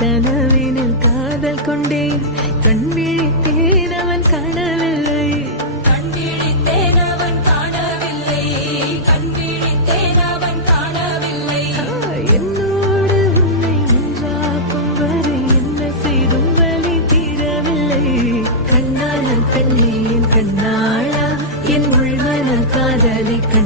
கனவினில் காதல் கொண்டேன் கண் விழித்தேன் அவன் காணவில்லை என்னோடு உன்னை ஒன்றாக்கும் வரை என்ன செய்தும் வலி தீரவில்லை கண்ணாளன் பெண்ணே என் கண்ணாளா என் உள்மன காதலை கண்